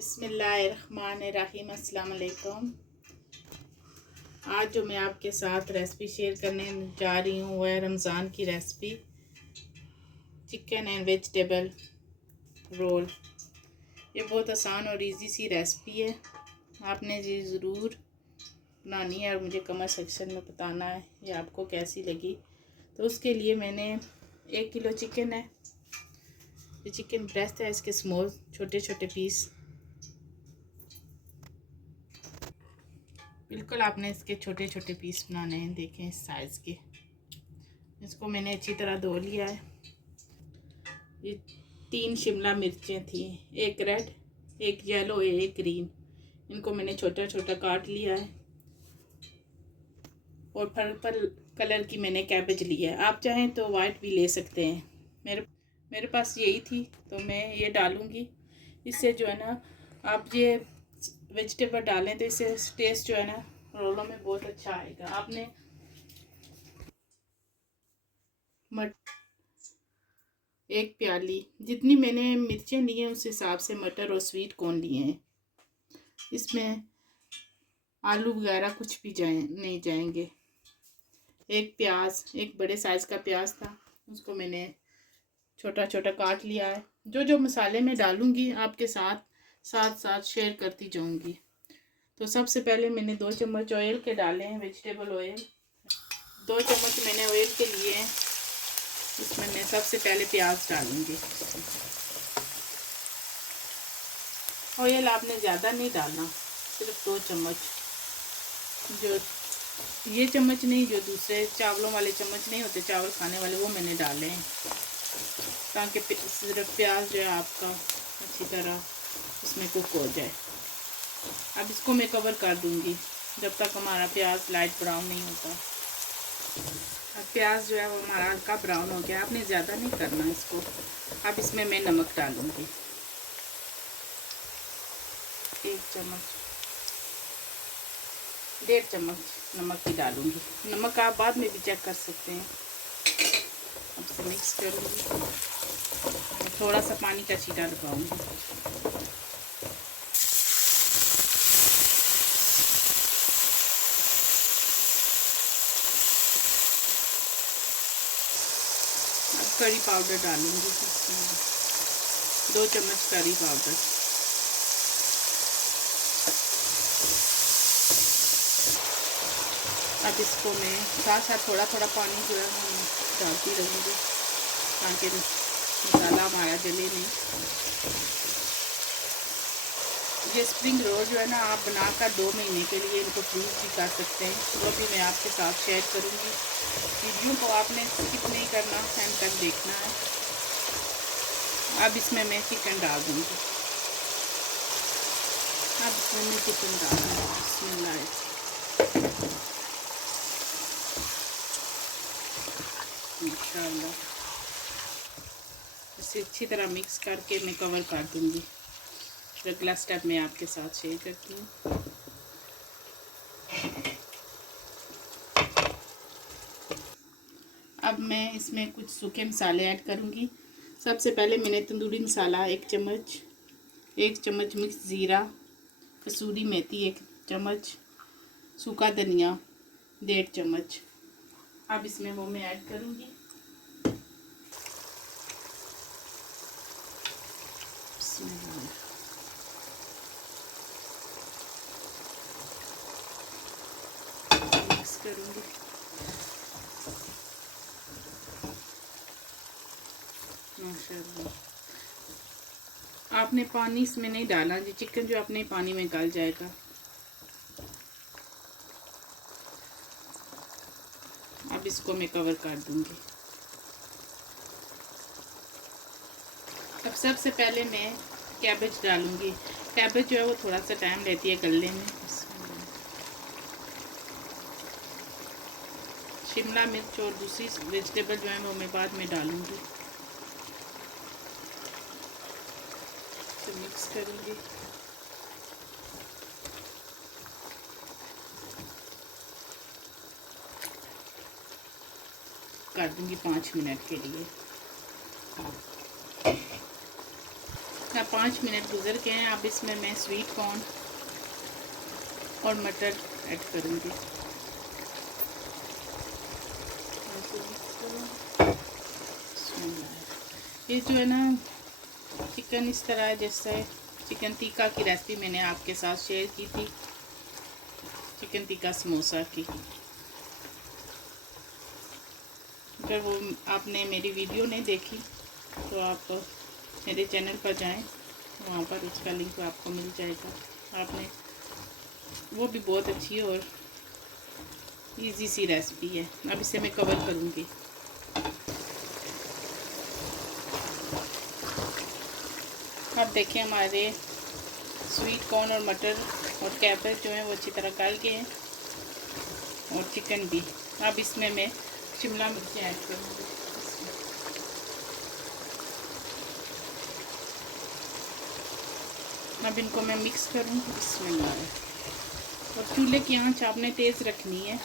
बिस्मिल्लाहिर्रहमानिर्रहीम। अस्सलाम वालेकुम। आज जो मैं आपके साथ रेसिपी शेयर करने जा रही हूँ वह रमज़ान की recipe chicken and vegetable roll. ये बहुत आसान और इजी सी रेसिपी है, आपने ये ज़रूर बनानी है और मुझे कमेंट सेक्शन में बताना है ये आपको कैसी लगी। तो उसके लिए मैंने 1 किलो चिकन है, ये चिकन ब्रेस्ट है, इसके स्मॉल छोटे छोटे पीस, बिल्कुल आपने इसके छोटे छोटे पीस बनाने हैं। देखें इस साइज़ के। इसको मैंने अच्छी तरह धो लिया है। ये 3 शिमला मिर्चें थी, 1 रेड, 1 येलो, 1 ग्रीन। इनको मैंने छोटा छोटा काट लिया है। और पर्पल कलर की मैंने कैबेज लिया है, आप चाहें तो वाइट भी ले सकते हैं। मेरे पास यही थी तो मैं ये डालूँगी। इससे जो है ना, आप ये वेजिटेबल डालें तो इससे टेस्ट जो है ना रोलों में बहुत अच्छा आएगा। आपने एक प्याली जितनी मैंने मिर्चें ली हैं उस हिसाब से मटर और स्वीट कॉर्न लिए हैं। इसमें आलू वगैरह कुछ भी नहीं जाएंगे। 1 प्याज, एक बड़े साइज़ का प्याज था, उसको मैंने छोटा छोटा काट लिया है। जो मसाले मैं डालूँगी आपके साथ शेयर करती जाऊँगी। तो सबसे पहले मैंने 2 चम्मच ऑयल के डाले हैं, वेजिटेबल ऑयल। 2 चम्मच मैंने ऑयल के लिए हैं। इसमें मैं सबसे पहले प्याज डालूँगी। ऑयल आपने ज़्यादा नहीं डालना, सिर्फ 2 चम्मच। जो ये चम्मच नहीं, जो दूसरे चावलों वाले चम्मच नहीं होते चावल खाने वाले, वो मैंने डाले हैं, ताकि सिर्फ प्याज जो है आपका अच्छी तरह इसमें कुक हो जाए। अब इसको मैं कवर कर दूंगी जब तक हमारा प्याज लाइट ब्राउन नहीं होता। अब प्याज जो है वो हमारा हल्का ब्राउन हो गया, आपने ज़्यादा नहीं करना इसको। अब इसमें मैं नमक डालूंगी, 1 चम्मच, 1.5 चम्मच नमक ही डालूंगी। नमक आप बाद में भी चेक कर सकते हैं। अब इसे मिक्स करूंगी, थोड़ा सा पानी का छींटा लगाऊंगी। करी पाउडर डालूंगी, 2 चम्मच करी पाउडर। अब इसको मैं साथ साथ थोड़ा थोड़ा पानी जो है डालती रहूँगी ताकि मसाला हमारा जले नहीं। ये स्प्रिंग रोल जो है ना, आप बनाकर 2 महीने के लिए इनको फ्रीज भी कर सकते हैं, वो भी मैं आपके साथ शेयर करूँगी। वीडियो को आपने स्किप नहीं करना, एंड तक देखना है। अब इसमें मैं चिकन डाल दूँगी। अब इसमें मैं चिकन डाल दूँगी। बिस्मिल्लाह। इंशाअल्लाह इसे अच्छी तरह मिक्स करके मैं कवर कर दूँगी। अगला स्टेप मैं आपके साथ शेयर करती हूँ। अब मैं इसमें कुछ सूखे मसाले ऐड करूँगी। सबसे पहले मैंने तंदूरी मसाला 1 चम्मच, 1 चम्मच मिक्स ज़ीरा, कसूरी मेथी 1 चम्मच, सूखा धनिया 1.5 चम्मच। अब इसमें वो मैं ऐड करूँगी। मिक्स करूँगी। माशाअल्लाह, आपने पानी इसमें नहीं डालना, जी चिकन जो अपने पानी में गल जाएगा। अब इसको मैं कवर कर दूंगी। अब सबसे पहले मैं कैबेज डालूंगी। कैबेज जो है वो थोड़ा सा टाइम लेती है गलने में। शिमला मिर्च और दूसरी वेजिटेबल जो है वो मैं बाद में डालूंगी। तो मिक्स करूंगी। कर दूंगी 5 मिनट के लिए। अब 5 मिनट गुजर गए हैं। अब इसमें मैं स्वीट कॉर्न और मटर ऐड करूँगी। ये जो है ना चिकन इस तरह है जैसे चिकन टिक्का की रेसिपी मैंने आपके साथ शेयर की थी, चिकन टिक्का समोसा की। अगर वो आपने मेरी वीडियो नहीं देखी तो आप मेरे चैनल पर जाएं, वहाँ पर उसका लिंक आपको मिल जाएगा। आपने वो भी बहुत अच्छी है और इजी सी रेसिपी है। अब इसे मैं कवर करूँगी। अब देखिए हमारे स्वीट कॉर्न और मटर और कैबेज जो है वो अच्छी तरह गल गए हैं और चिकन भी। अब इसमें मैं शिमला मिर्च ऐड करूँगी। अब इनको मैं मिक्स करूँगी। इसमें और चूल्हे की आंच आपने तेज़ रखनी है,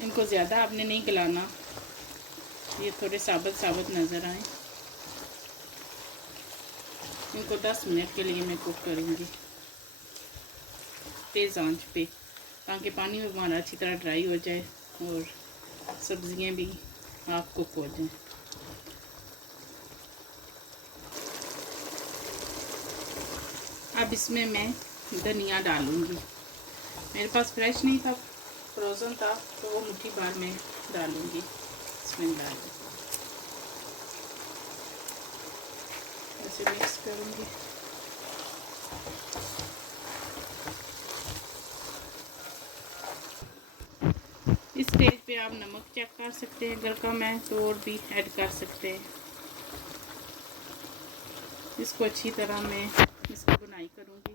इनको ज़्यादा आपने नहीं गलाना, ये थोड़े साबुत साबुत नज़र आए। इनको 10 मिनट के लिए मैं कुक करूँगी तेज़ आंच पे, ताकि पानी में हमारा अच्छी तरह ड्राई हो जाए और सब्जियां भी हाफ कुक हो जाएं। अब इसमें मैं धनिया डालूँगी। मेरे पास फ्रेश नहीं था, फ्रोज़न था, तो वो मुट्ठी भर में डालूँगी। इसमें डाल ऐसे मिक्स करूँगी। इस स्टेज पे आप नमक चेक कर सकते हैं, अगर कम है तो और भी ऐड कर सकते हैं। इसको अच्छी तरह मैं इसकी बुनाई करूँगी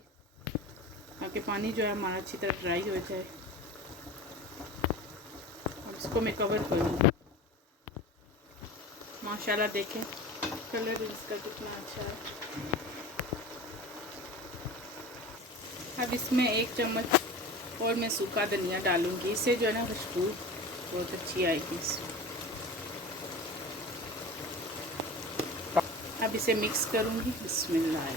ताकि पानी जो है हमारा अच्छी तरह ड्राई हो जाए। और इसको मैं कवर करूँगी। माशाल्लाह देखें कलर इसका कितना अच्छा है। अब इसमें 1 चम्मच और मैं सूखा धनिया डालूँगी, इससे जो है ना खुशबू बहुत अच्छी आएगी। अब इसे मिक्स करूँगी। बिस्मिल्लाह।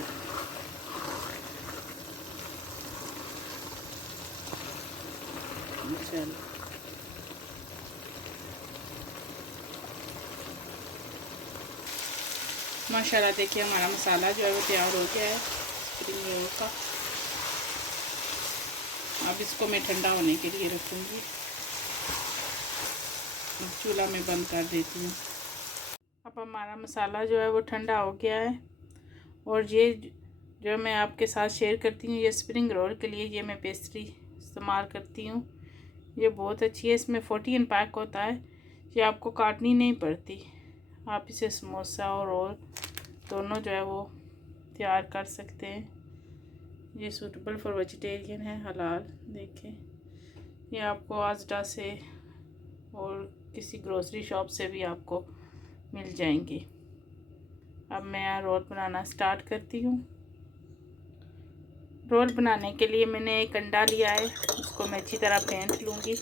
माशाल्लाह देखिए हमारा मसाला जो है वो तैयार हो गया है स्प्रिंग रोल का। अब इसको मैं ठंडा होने के लिए रखूँगी। चूल्हा में बंद कर देती हूँ। अब हमारा मसाला जो है वो ठंडा हो गया है और ये जो मैं आपके साथ शेयर करती हूँ, ये स्प्रिंग रोल के लिए ये मैं पेस्ट्री इस्तेमाल करती हूँ। ये बहुत अच्छी है, इसमें 40 पैक होता है, ये आपको काटनी नहीं पड़ती। आप इसे समोसा और रोल दोनों जो है वो तैयार कर सकते हैं। ये सूटेबल फॉर वेजिटेरियन है, हलाल। देखें ये आपको आजडा से और किसी ग्रोसरी शॉप से भी आपको मिल जाएंगी। अब मैं रोल बनाना स्टार्ट करती हूँ। रोल बनाने के लिए मैंने एक अंडा लिया है, उसको मैं अच्छी तरह फेंट लूँगी।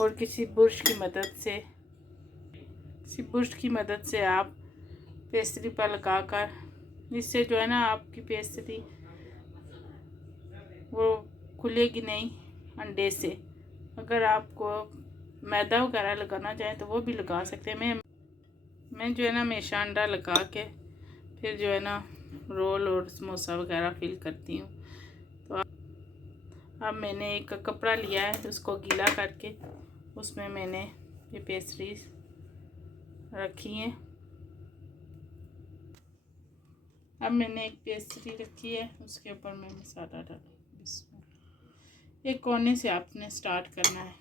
और किसी ब्रश की मदद से आप पेस्ट्री पर लगाकर, इससे जो है ना आपकी पेस्ट्री वो खुलेगी नहीं अंडे से। अगर आपको मैदा वगैरह लगाना चाहें तो वो भी लगा सकते हैं। मैं जो है ना हमेशा अंडा लगा के फिर जो है ना रोल और समोसा वगैरह फिल करती हूँ। तो अब मैंने एक कपड़ा लिया है, उसको गीला करके उसमें मैंने ये पेस्ट्रीज रखी हैं। अब मैंने एक पेस्ट्री रखी है, उसके ऊपर मैं मसाला डालूँ। एक कोने से आपने स्टार्ट करना है,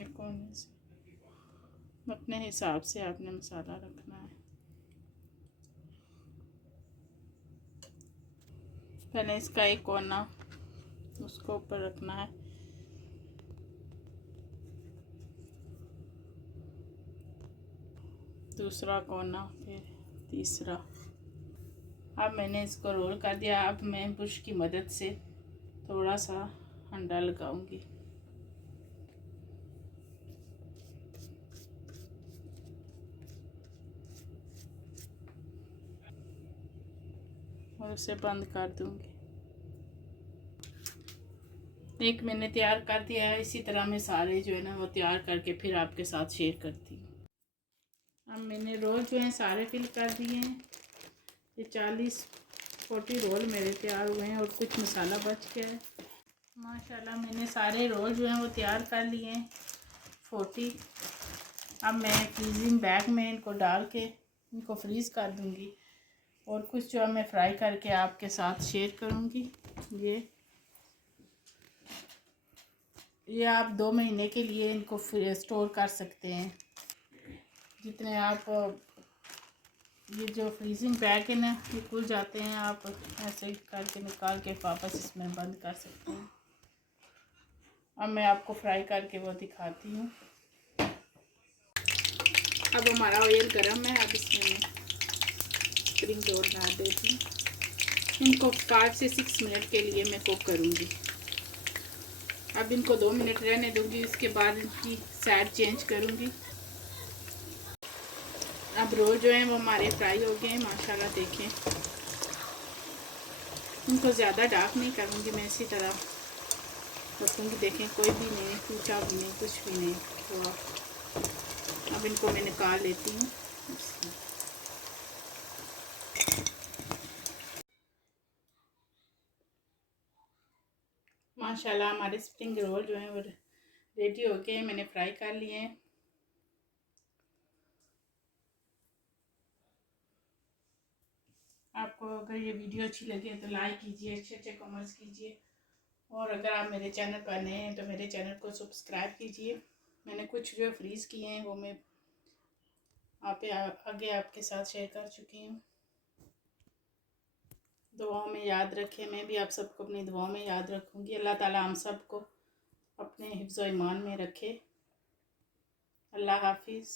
एक कोने से अपने हिसाब से आपने मसाला रखना है। पहले इसका एक कोना उसको ऊपर रखना है, दूसरा कोना, फिर तीसरा। अब मैंने इसको रोल कर दिया। अब मैं ब्रश की मदद से थोड़ा सा अंडा लगाऊंगी। और उसे बंद कर दूंगी। एक मैंने तैयार कर दिया है, इसी तरह मैं सारे जो है ना वो तैयार करके फिर आपके साथ शेयर करती हूँ। अब मैंने रोल जो है सारे फिल कर दिए हैं। ये 40-40 रोल मेरे तैयार हुए हैं और कुछ मसाला बच गया है। माशाल्लाह मैंने सारे रोल जो हैं वो तैयार कर लिए हैं 40। अब मैं फ्रीजिंग बैग में इनको डाल के इनको फ्रीज़ कर दूंगी और कुछ जो है मैं फ्राई करके आपके साथ शेयर करूंगी। ये आप 2 महीने के लिए इनको स्टोर कर सकते हैं। जितने आप ये जो फ्रीजिंग बैग है ना ये खुल जाते हैं, आप ऐसे करके निकाल के वापस इसमें बंद कर सकते हैं। अब मैं आपको फ्राई करके वो दिखाती हूँ। अब हमारा ऑयल गरम है, अब इसमें मैं स्प्रिंग रोल डाल देती हूँ। इनको 5 से 6 मिनट के लिए मैं कुक करूँगी। अब इनको 2 मिनट रहने दूँगी, इसके बाद इनकी साइड चेंज करूँगी। अब रोल जो है वो हमारे फ्राई हो गए हैं माशाल्लाह। देखें, इनको ज़्यादा डार्क नहीं करूँगी, मैं इसी तरह रखूँगी। देखें, कोई भी नहीं टूटा भी नहीं, कुछ भी नहीं। तो अब इनको मैं निकाल लेती हूँ। माशाल्लाह हमारे स्प्रिंग रोल जो है वो रेडी हो गए हैं, मैंने फ्राई कर लिए हैं। आपको अगर ये वीडियो अच्छी लगे तो लाइक कीजिए, अच्छे कमेंट्स कीजिए और अगर आप मेरे चैनल पर नए हैं तो मेरे चैनल को सब्सक्राइब कीजिए। मैंने कुछ जो फ्रीज़ किए हैं वो मैं आगे आपके साथ शेयर कर चुकी हूँ। दुआओं में याद रखें, मैं भी आप सबको अपनी दुआओं में याद रखूँगी। अल्लाह ताला हम सबको अपने हिफ्ज़ व ईमान में रखे। अल्लाह हाफिज़।